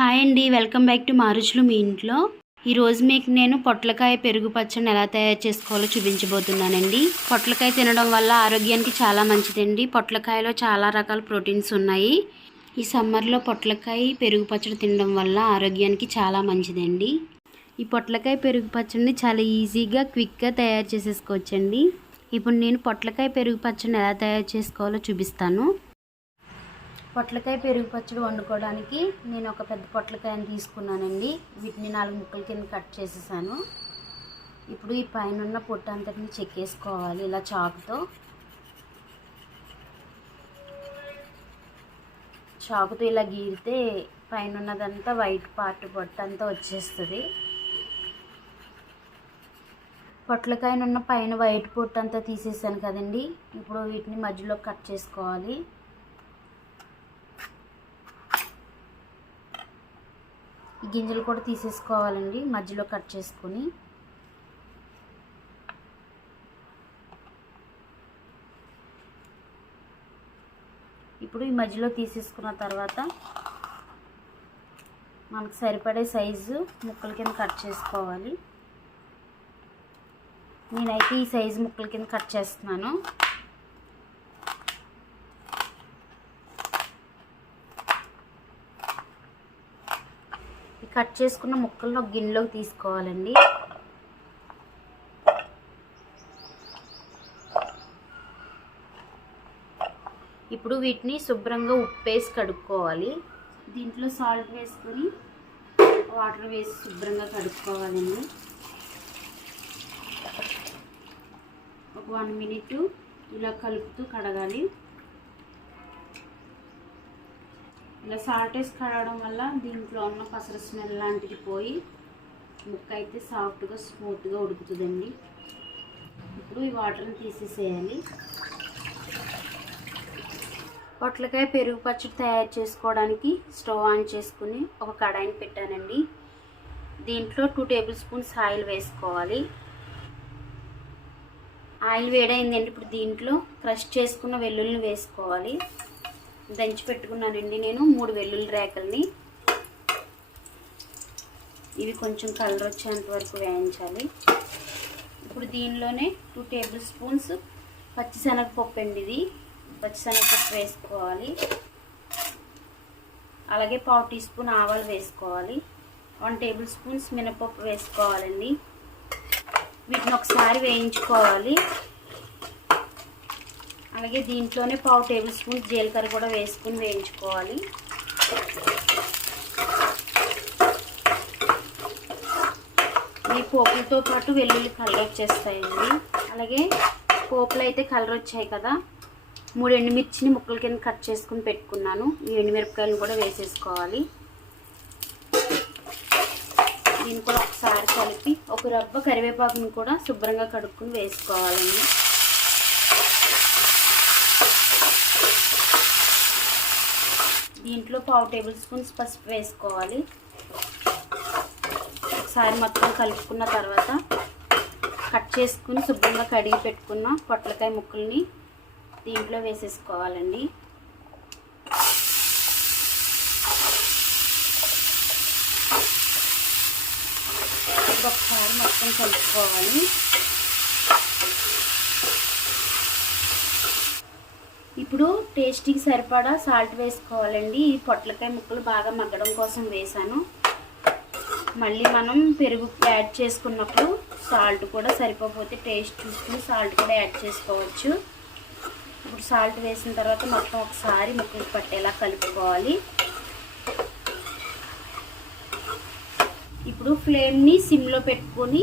Hi అండి welcome back to మారుచులు మీ ఇంట్లో. ఈరోజు మీకు నేను పొట్లకాయ పెరుగు పచ్చడిని ఎలా తయారు చేసుకోవాలో చూపించబోతున్నానండి. పొట్లకాయ తినడం వల్ల ఆరోగ్యానికి చాలా మంచిదండి. పొట్లకాయలో చాలా రకాల ప్రోటీన్స్ ఉన్నాయి. ఈ సమ్మర్లో పొట్లకాయ పెరుగు పచ్చడి తినడం వల్ల ఆరోగ్యానికి చాలా మంచిదండి. ఈ పొట్లకాయ పెరుగు పచ్చడిని చాలా ఈజీగా క్విక్గా తయారు చేసేసుకోవచ్చండి. ఇప్పుడు నేను పొట్లకాయ పెరుగు పచ్చడిని ఎలా తయారు చేసుకోవాలో చూపిస్తాను. పొట్లకాయ పెరుగు పచ్చడి వండుకోవడానికి నేను ఒక పెద్ద పొట్లకాయని తీసుకున్నానండి. వీటిని నాలుగు ముక్కల కింద కట్ చేసేసాను. ఇప్పుడు ఈ పైన ఉన్న పొట్టు అంతటిని చెక్కేసుకోవాలి ఇలా చాకుతో. చాకుతో ఇలా గీరితే పైన ఉన్నదంతా వైట్ పార్ట్ పొట్టు అంతా వచ్చేస్తుంది. పొట్లకాయనున్న పైన వైట్ పొట్టు అంతా తీసేసాను కదండి. ఇప్పుడు వీటిని మధ్యలో కట్ చేసుకోవాలి. ఈ గింజలు కూడా తీసేసుకోవాలండి మధ్యలో కట్ చేసుకొని. ఇప్పుడు ఈ మధ్యలో తీసేసుకున్న తర్వాత మనకు సరిపడే సైజు ముక్కల కింద కట్ చేసుకోవాలి. నేనైతే ఈ సైజు ముక్కల కింద కట్ చేస్తున్నాను. కట్ చేసుకున్న ముక్కలను ఒక గిన్నెలోకి తీసుకోవాలండి. ఇప్పుడు వీటిని శుభ్రంగా ఉప్పేసి కడుక్కోవాలి. దీంట్లో సాల్ట్ వేసుకొని వాటర్ వేసి శుభ్రంగా కడుక్కోవాలండి ఒక వన్ మినిట్ ఇలా కలుపుతూ కడగాలి. ఇలా సాల్ట్ వేసి కడగడం వల్ల దీంట్లో ఉన్న పసర స్మెల్ లాంటిది పోయి ముక్క అయితే సాఫ్ట్గా స్మూత్గా ఉడుకుతుందండి. ఇప్పుడు ఈ వాటర్ని తీసేసేయాలి. పొట్లకాయ పెరుగు పచ్చడి తయారు చేసుకోవడానికి స్టవ్ ఆన్ చేసుకుని ఒక కడాయిని పెట్టానండి. దీంట్లో టూ టేబుల్ స్పూన్స్ ఆయిల్ వేసుకోవాలి. ఆయిల్ వేడైందండి. ఇప్పుడు దీంట్లో క్రష్ చేసుకున్న వెల్లుల్లిని వేసుకోవాలి. దంచి పెట్టుకున్నానండి నేను మూడు వెల్లుల్లి రేకల్ని. ఇవి కొంచెం కలర్ వచ్చేంత వరకు వేయించాలి. ఇప్పుడు దీనిలోనే టూ టేబుల్ స్పూన్స్ పచ్చిశనగపప్పు అండి ఇది. పచ్చిశనగపప్పు వేసుకోవాలి. అలాగే పావు టీ స్పూన్ ఆవాలు వేసుకోవాలి. వన్ టేబుల్ స్పూన్స్ మినపప్పు వేసుకోవాలండి. వీటిని ఒకసారి వేయించుకోవాలి. అలాగే దీంట్లోనే పావు టేబుల్ స్పూన్ జీలకర్ర కూడా వేసుకుని వేయించుకోవాలి. ఈ పోపులతో పాటు వెల్లుల్లి కలర్ వచ్చేస్తాయండి. అలాగే పోపులు అయితే కలర్ వచ్చాయి కదా. మూడు ఎండుమిర్చిని ముక్కల కింద కట్ చేసుకుని పెట్టుకున్నాను. ఈ ఎండుమిరపకాయలను కూడా వేసేసుకోవాలి. దీన్ని కూడా ఒకసారి కలిపి ఒక రబ్బ కరివేపాకుని కూడా శుభ్రంగా కడుక్కుని వేసుకోవాలండి. దీంట్లో పావు టేబుల్ స్పూన్స్ పసుపు వేసుకోవాలి. ఒకసారి మొత్తం కలుపుకున్న తర్వాత కట్ చేసుకుని శుభ్రంగా కడిగి పెట్టుకున్న పొట్లకాయ ముక్కల్ని దీంట్లో వేసేసుకోవాలండి. ఒకసారి మొత్తం కలుపుకోవాలి. ఇప్పుడు టేస్టీకి సరిపడా సాల్ట్ వేసుకోవాలండి. ఈ పొట్లకాయ ముక్కలు బాగా మగ్గడం కోసం వేసాను మళ్ళీ మనం పెరుగు యాడ్ చేసుకున్నప్పుడు సాల్ట్ కూడా సరిపోతే టేస్ట్ చూసుకుని సాల్ట్ కూడా యాడ్ చేసుకోవచ్చు. ఇప్పుడు సాల్ట్ వేసిన తర్వాత మొత్తం ఒకసారి ముక్కలు పట్టేలా కలుపుకోవాలి. ఇప్పుడు ఫ్లేమ్ని సిమ్లో పెట్టుకొని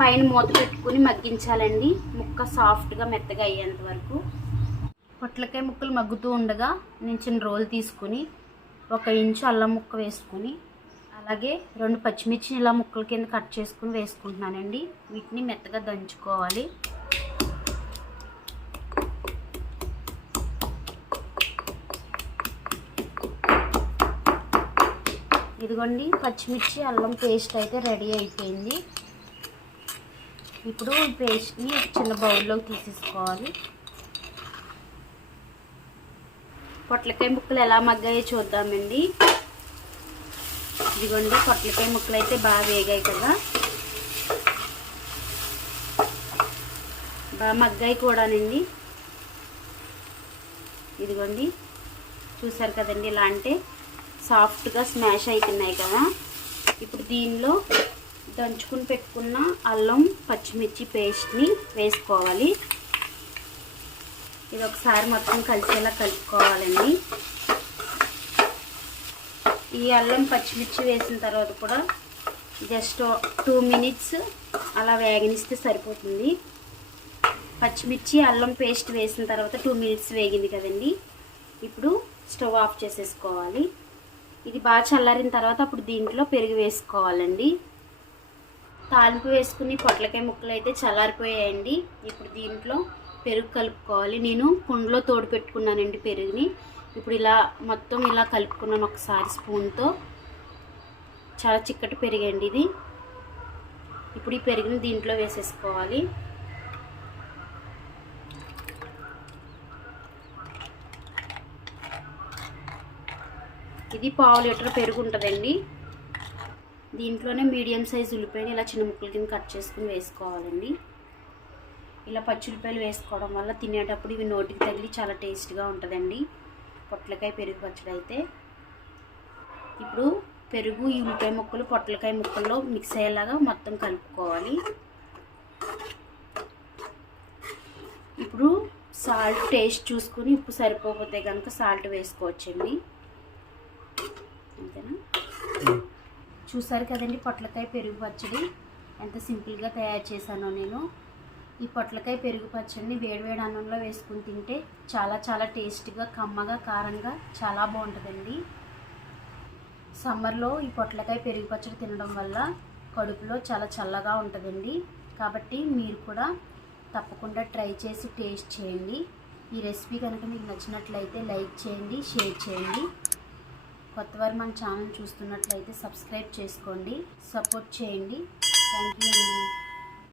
పైన మూత పెట్టుకొని మగ్గించాలండి. ముక్క సాఫ్ట్గా మెత్తగా అయ్యేంత వరకు. పొట్లకాయ ముక్కలు మగ్గుతూ ఉండగా నేను చిన్న రోల్ తీసుకుని ఒక ఇంచు అల్లం ముక్క వేసుకుని అలాగే రెండు పచ్చిమిర్చిని ఇలా ముక్కల కింద కట్ చేసుకుని వేసుకుంటున్నానండి. వీటిని మెత్తగా దంచుకోవాలి. ఇదిగోండి పచ్చిమిర్చి అల్లం పేస్ట్ అయితే రెడీ అయిపోయింది. ఇప్పుడు ఈ పేస్ట్ని చిన్న బౌల్లోకి తీసేసుకోవాలి. పొట్లకాయ ముక్కలు ఎలా మగ్గాయో చూద్దామండి. ఇదిగోండి పొట్లకాయ ముక్కలు అయితే బాగా వేగాయి కదా. బాగా మగ్గాయి కూడానండి. ఇదిగోండి చూసారు కదండి ఇలా అంటే సాఫ్ట్గా స్మాష్ అవుతున్నాయి కదా. ఇప్పుడు దీనిలో దంచుకుని పెట్టుకున్న అల్లం పచ్చిమిర్చి పేస్ట్ని వేసుకోవాలి. ఇది ఒకసారి మొత్తం కలిసేలా కలుపుకోవాలండి. ఈ అల్లం పచ్చిమిర్చి వేసిన తర్వాత కూడా జస్ట్ టూ మినిట్స్ అలా వేగనిస్తే సరిపోతుంది. పచ్చిమిర్చి అల్లం పేస్ట్ వేసిన తర్వాత టూ మినిట్స్ వేగింది కదండి. ఇప్పుడు స్టవ్ ఆఫ్ చేసేసుకోవాలి. ఇది బాగా చల్లారిన తర్వాత అప్పుడు దీంట్లో పెరుగు వేసుకోవాలండి. తాలింపు వేసుకుని పొట్లకాయ ముక్కలు అయితే చల్లారిపోయాయండి. ఇప్పుడు దీంట్లో పెరుగు కలుపుకోవాలి. నేను కుండలో తోడు పెట్టుకున్నానండి పెరుగుని. ఇప్పుడు ఇలా మొత్తం ఇలా కలుపుకున్నాను ఒకసారి స్పూన్తో. చాలా చిక్కటి పెరిగండి ఇది. ఇప్పుడు ఈ పెరుగుని దీంట్లో వేసేసుకోవాలి. ఇది పావు లీటర్ పెరుగు ఉంటుందండి. దీంట్లోనే మీడియం సైజ్ ఉల్లిపాయని ఇలా చిన్న ముక్కల కింద కట్ చేసుకుని వేసుకోవాలండి. ఇలా పచ్చి ఉల్లిపాయలు వేసుకోవడం వల్ల తినేటప్పుడు ఇవి నోటికి తగిలి చాలా టేస్ట్గా ఉంటుందండి. పొట్లకాయ పెరుగు పచ్చడి అయితే. ఇప్పుడు పెరుగు ఈ ఉల్లిపాయ ముక్కలు పొట్లకాయ ముక్కల్లో మిక్స్ అయ్యేలాగా మొత్తం కలుపుకోవాలి. ఇప్పుడు సాల్ట్ టేస్ట్ చూసుకుని ఉప్పు సరిపోతే కనుక సాల్ట్ వేసుకోవచ్చండి. అంతేనా? చూసారు కదండి పొట్లకాయ పెరుగు పచ్చడి? ఎంత సింపుల్గా తయారు చేశానో నేను. ఈ పొట్లకాయ పెరుగు పచ్చడిని వేడివేడి అన్నంలో వేసుకుని తింటే చాలా చాలా టేస్టీగా కమ్మగా కారంగా చాలా బాగుంటుందండి. సమ్మర్లో ఈ పొట్లకాయ పెరుగు పచ్చడి తినడం వల్ల కడుపులో చాలా చల్లగా ఉంటుందండి. కాబట్టి మీరు కూడా తప్పకుండా ట్రై చేసి టేస్ట్ చేయండి. ఈ రెసిపీ కనుక మీకు నచ్చినట్లయితే లైక్ చేయండి షేర్ చేయండి. కొత్తవారు మన ఛానల్ చూస్తున్నట్లయితే సబ్స్క్రైబ్ చేసుకోండి సపోర్ట్ చేయండి. థ్యాంక్ యూ అండి.